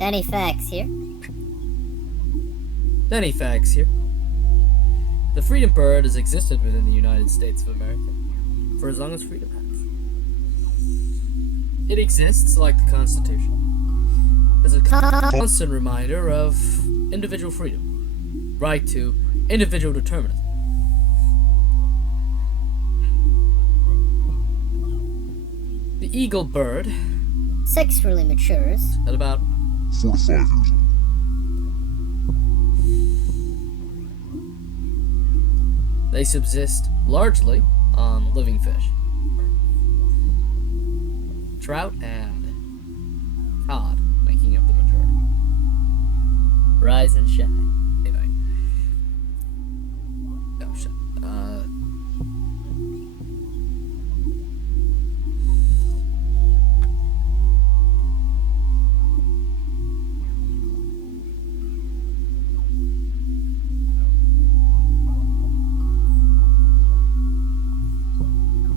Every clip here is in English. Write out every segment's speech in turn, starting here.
Any facts here? Any facts here. The freedom bird has existed within the United States of America for as long as freedom has. It exists, like the Constitution, as a constant reminder of individual freedom, right to individual determinism. The eagle bird, Sexually matures. at about 4 to 5 years old. they subsist largely on living fish, trout and cod making up the majority. Rise and shine. Anyway. Oh shit.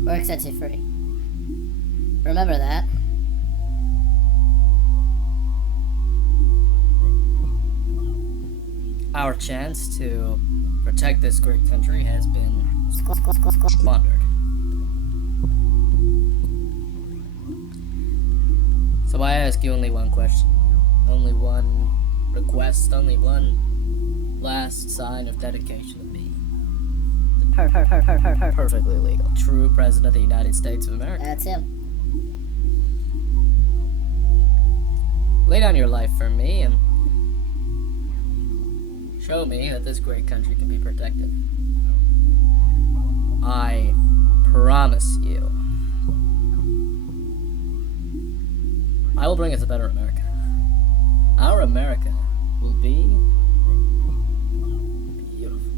Work sets you free. Remember that. Our chance to protect this great country has been squandered. So I ask you only one question, only one request, only one last sign of dedication to me. Perfectly legal. True President of the United States of America. That's him. Lay down your life for me and show me that this great country can be protected. I promise you, I will bring us a better America. Our America will be beautiful.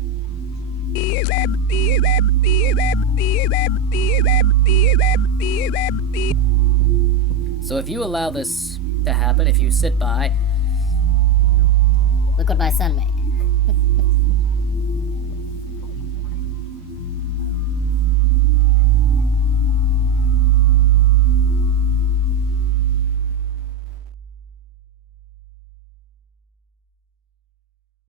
So if you allow this to happen, if you sit by, Look what my son made.